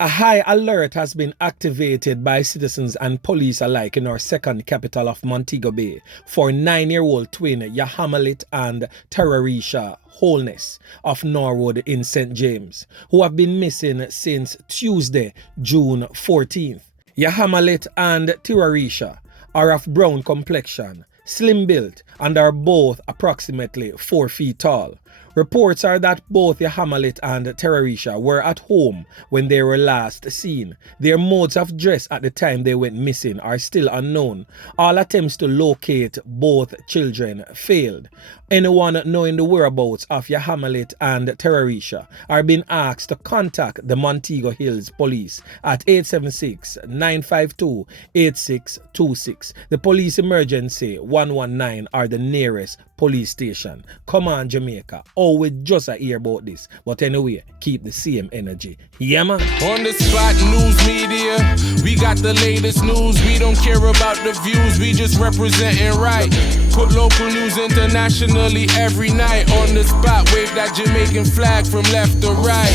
A high alert has been activated by citizens and police alike in our second capital of Montego Bay for 9-year-old twin Yahamalit and Terarisha Holness of Norwood in St. James, who have been missing since Tuesday, June 14th. Yahamalit and Terarisha are of brown complexion, slim built, and are both approximately 4 feet tall. Reports are that both Yahamalit and Terarisha were at home when they were last seen. Their modes of dress at the time they went missing are still unknown. All attempts to locate both children failed. Anyone knowing the whereabouts of Yahamalit and Terarisha are being asked to contact the Montego Hills Police at 876-952-8626. The Police Emergency 119 are the nearest police station. Come on, Jamaica. Oh, we just hear about this. But anyway, keep the same energy. Yeah, man. On the spot news media, we got the latest news. We don't care about the views, we just representing right. Put local news internationally every night. On the spot, wave that Jamaican flag from left to right.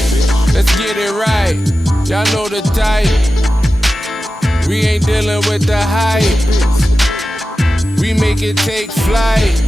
Let's get it right. Y'all know the type. We ain't dealing with the hype. We make it take flight.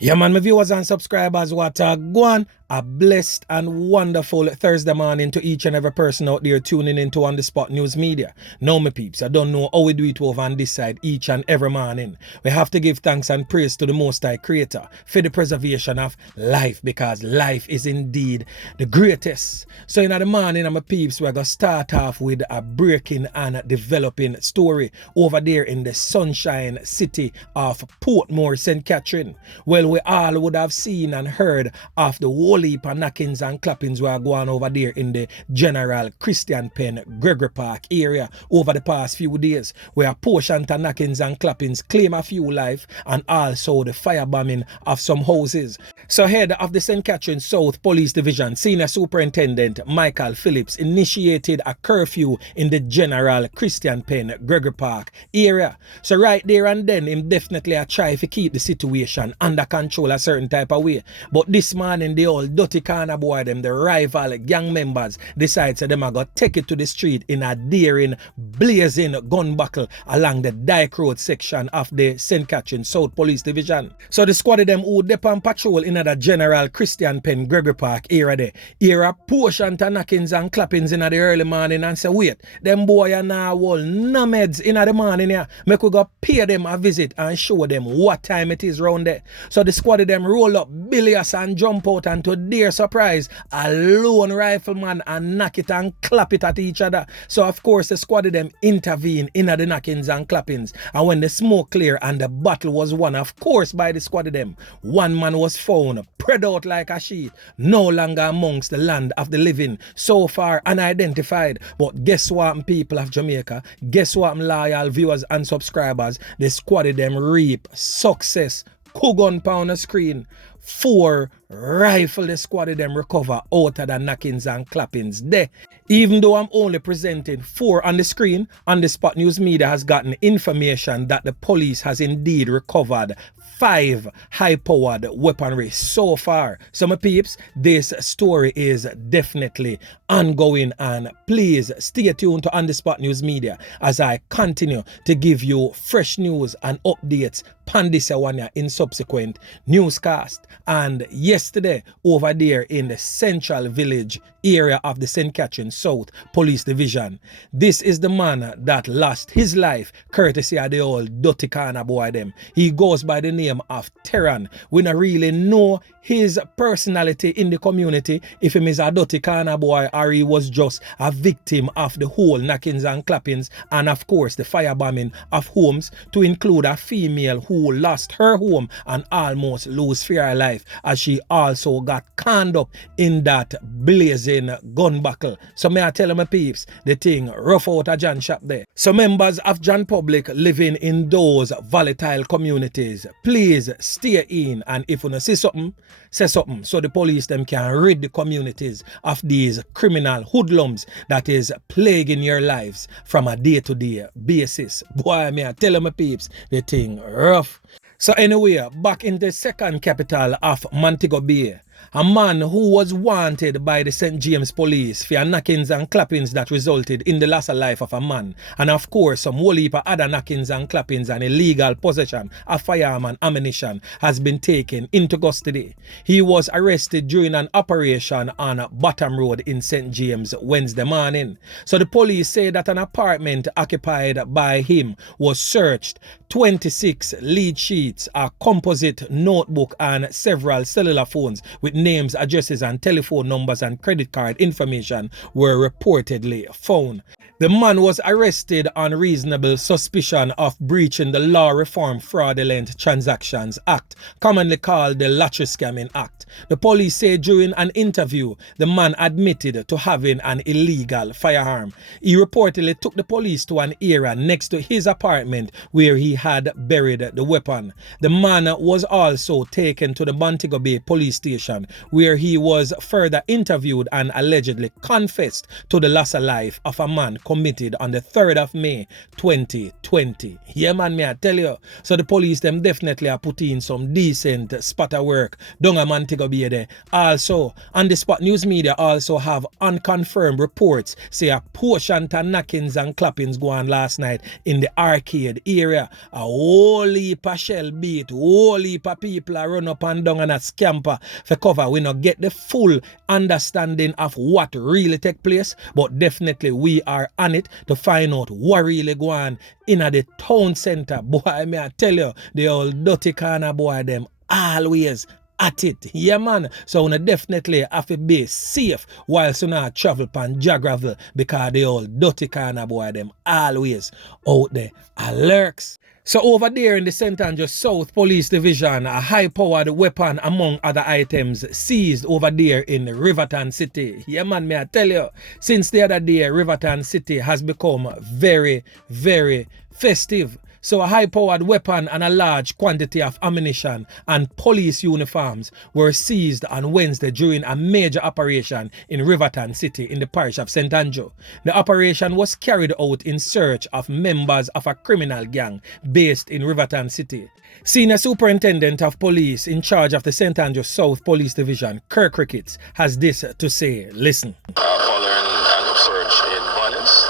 Yeah, man, my viewers and subscribers, what a GuN. A blessed and wonderful Thursday morning to each and every person out there tuning into On The Spot News Media. Now, my peeps, I don't know how we do it over on this side each and every morning. We have to give thanks and praise to the Most High Creator for the preservation of life, because life is indeed the greatest. So in the morning, my peeps, we're going to start off with a breaking and developing story over there in the sunshine city of Portmore, St. Catherine. Well, we all would have seen and heard of the whole heap of knockings and clappings were going over there in the General Christian Penn Gregory Park area over the past few days, where a portion of knockings and clappings claim a few life and also the firebombing of some houses. So head of the St. Catherine South Police Division, Senior Superintendent Michael Phillips, initiated a curfew in the General Christian Penn Gregory Park area. So right there and then, him definitely a try to keep the situation under control a certain type of way. But this morning, the old dirty corner boy, them, the rival gang members, decides that them are going to take it to the street in a daring, blazing gun battle along the Dyke Road section of the St. Catherine South Police Division. So the squad of them who dep on patrol in the General Christian Penn Gregory Park area there, hear a portion to knockings and clappings in the early morning and say, wait, them boy are now all nomads in the morning here. Make we go pay them a visit and show them what time it is round there. So the squad of them roll up bilious and jump out, and to their surprise, a lone rifleman and knock it and clap it at each other. So of course the squad of them intervene in the knockings and clappings, and when the smoke clear and the battle was won, of course, by the squad of them, one man was found spread out like a sheet, no longer amongst the land of the living, so far unidentified. But guess what, people of Jamaica, guess what, loyal viewers and subscribers, the squad of them reap success. GuN pound the screen. 4 rifle the squad of them recover out of the knockings and clappings there. Even though I'm only presenting 4 on the screen, On The Spot News Media has gotten information that the police has indeed recovered 5 high-powered weaponry so far. So my peeps, this story is definitely ongoing, and please stay tuned to On The Spot News Media as I continue to give you fresh news and updates on this one in subsequent newscast. And yesterday over there in the Central Village area of the St. Catherine South Police Division, this is the man that lost his life courtesy of the old dirty corner boy them. He goes by the name of Terran. We don't really know his personality in the community, if he is a dirty corner boy or he was just a victim of the whole knockings and clappings and of course the firebombing of homes, to include a female who lost her home and almost lose her life as she also got conned up in that blazing gun battle. So may I tell my peeps, the thing rough out of John shop there. So members of John Public living in those volatile communities, please stay in, and if you see something, say something, so the police them can rid the communities of these criminal hoodlums that is plaguing your lives from a day-to-day basis. Boy, me I tell my peeps, the thing rough. So anyway, back in the second capital of Montego Bay, A man who was wanted by the St. James police for knockings and clappings that resulted in the loss of life of a man, and of course some whole heap of other knockings and clappings and illegal possession of firearm and ammunition, has been taken into custody. He was arrested during an operation on Bottom Road in St. James Wednesday morning. So the police say that an apartment occupied by him was searched. 26 lead sheets, a composite notebook and several cellular phones with names, addresses and telephone numbers and credit card information were reportedly found. The man was arrested on reasonable suspicion of breaching the Law Reform Fraudulent Transactions Act, commonly called the Lottery Scamming Act. The police say during an interview, the man admitted to having an illegal firearm. He reportedly took the police to an area next to his apartment where he had buried the weapon. The man was also taken to the Montego Bay police station where he was further interviewed and allegedly confessed to the loss of life of a man committed on the 3rd of May 2020. Yeah man, me I tell you. So the police them definitely are putting in some decent spot of work down at Montego Bay there. Also, on the spot news media also have unconfirmed reports say a portion of knockings and clappings go on last night in the arcade area. A whole heap of shell beat, whole heap of people are run up and down and a scamper for cover. We not get the full understanding of what really take place, but definitely we are on it to find out what really go on in the town center. Boy, me I tell you, the old dirty corner boy them always at it. Yeah man, so we definitely have to be safe whilst you not travel pan Jagravel, because the old dirty corner boy them always out there lurks. So over there in the St. Andrews South Police Division, a high-powered weapon among other items seized over there in Riverton City. Yeah man, may I tell you, since the other day, Riverton City has become very, very festive. So a high-powered weapon and a large quantity of ammunition and police uniforms were seized on Wednesday during a major operation in Riverton City in the parish of St. Andrew. The operation was carried out in search of members of a criminal gang based in Riverton City. Senior Superintendent of Police in charge of the St. Andrews South Police Division, Kirk Ricketts, has this to say. Listen. Following an upsurge in violence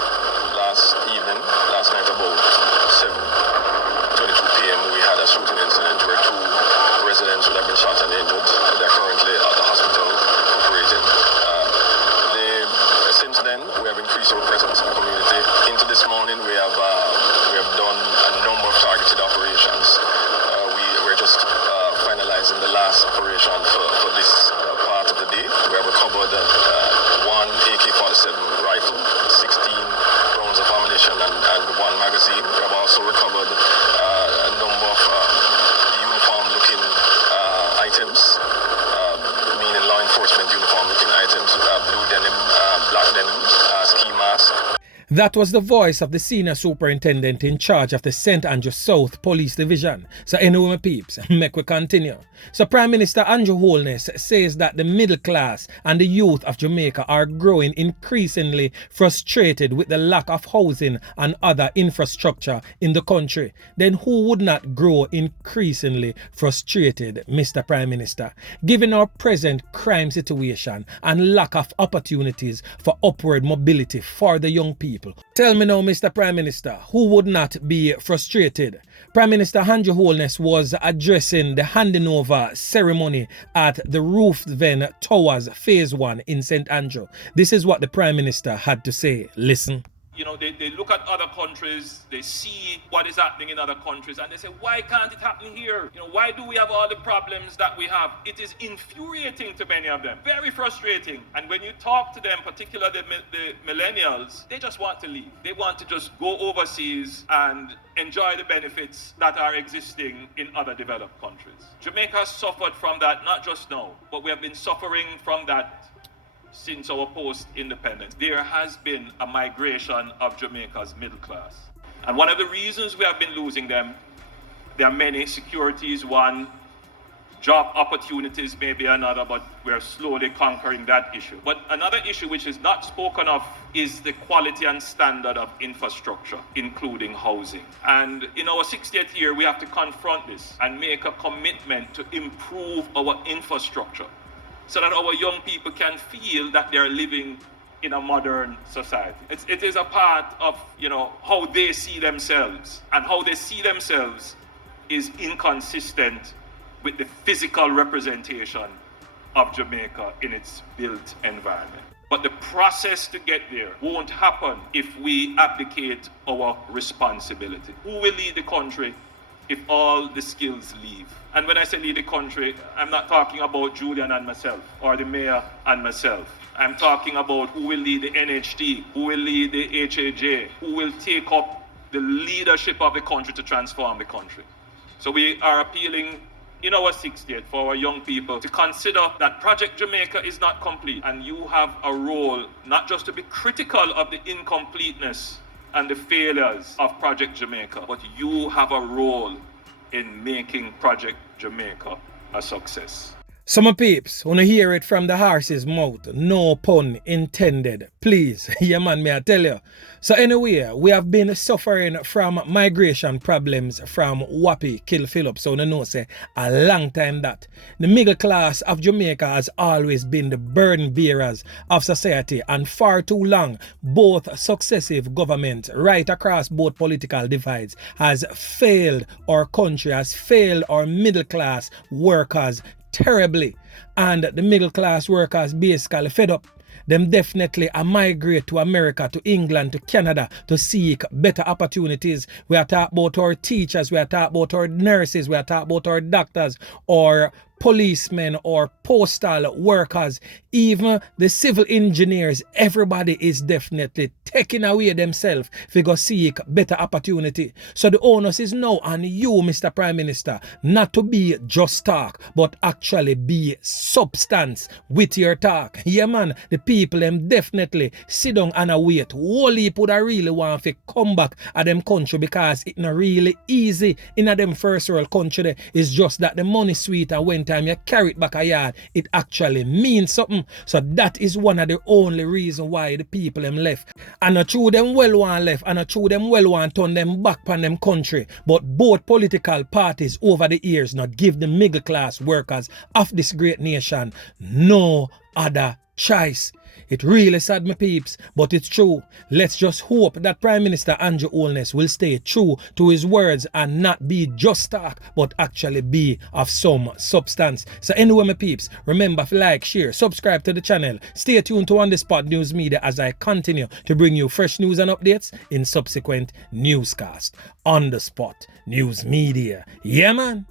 last night about 7:22 p.m. we had a shooting incident where 2 residents would have been shot and injured. They're currently at the hospital operating. Since then, we have increased our presence in the community. Into this morning, we have done a number of targeted operations. We're just finalizing the last operation for this part of the day. We have recovered one AK-47 rifle, 16 rounds of ammunition and 1 magazine. We have also recovered a number of uniform-looking items, meaning law enforcement uniform-looking items, blue denim, black denim, ski mask. That was the voice of the Senior Superintendent in charge of the St. Andrews South Police Division. So anyway, my peeps, make we continue. So Prime Minister Andrew Holness says that the middle class and the youth of Jamaica are growing increasingly frustrated with the lack of housing and other infrastructure in the country. Then who would not grow increasingly frustrated, Mr. Prime Minister? Given our present crime situation and lack of opportunities for upward mobility for the young people, tell me now, Mr. Prime Minister, who would not be frustrated? Prime Minister Andrew Holness was addressing the handing over ceremony at the Riverton Towers Phase 1 in St. Andrew. This is what the Prime Minister had to say. Listen. You know, they look at other countries, they see what is happening in other countries, and they say, why can't it happen here? You know, why do we have all the problems that we have? It is infuriating to many of them, very frustrating. And when you talk to them, particularly the millennials, they just want to leave. They want to just go overseas and enjoy the benefits that are existing in other developed countries. Jamaica has suffered from that, not just now, but we have been suffering from that since our post-independence. There has been a migration of Jamaica's middle class. And one of the reasons we have been losing them, there are many. Security is one, job opportunities may be another, but we're slowly conquering that issue. But another issue which is not spoken of is the quality and standard of infrastructure, including housing. And in our 60th year, we have to confront this and make a commitment to improve our infrastructure so that our young people can feel that they're living in a modern society. It is a part of, how they see themselves, and how they see themselves is inconsistent with the physical representation of Jamaica in its built environment. But the process to get there won't happen if we abdicate our responsibility. Who will lead the country if all the skills leave? And when I say lead the country, I'm not talking about Julian and myself, or the mayor and myself. I'm talking about who will lead the NHT, who will lead the HAJ, who will take up the leadership of the country to transform the country. So we are appealing in our 60th for our young people to consider that Project Jamaica is not complete, and you have a role not just to be critical of the incompleteness and the failures of Project Jamaica, but you have a role in making Project Jamaica a success. So my peeps, wanna hear it from the horse's mouth, no pun intended, please. Yeah man, may I tell you. So anyway, we have been suffering from migration problems from Wappy, Kill Phillip, so you know say a long time that. The middle class of Jamaica has always been the burden bearers of society, and far too long, both successive governments right across both political divides has failed our country, has failed our middle class workers terribly, and the middle class workers basically fed up. Them definitely migrate to America, to England, to Canada to seek better opportunities. We are talking about our teachers, we are talking about our nurses, we are talking about our doctors, or policemen, or postal workers, even the civil engineers. Everybody is definitely taking away themselves to go seek better opportunity. So the onus is now on you, Mr. Prime Minister, not to be just talk, but actually be substance with your talk. Yeah man, the people them definitely sit down and wait. Whole would really want to come back at them country, because it's not really easy in a them first world country there. It's just that the money sweet, and when time you carry it back a yard, it actually means something. So that is one of the only reason why the people them left. And not true them well want left, and not true them well want turn them back on them country. But both political parties over the years not give the middle class workers of this great nation no other choice. It really sad, my peeps, but it's true. Let's just hope that Prime Minister Andrew Holness will stay true to his words and not be just talk, but actually be of some substance. So anyway, my peeps, remember to like, share, subscribe to the channel. Stay tuned to On The Spot News Media as I continue to bring you fresh news and updates in subsequent newscasts. On The Spot News Media. Yeah, man.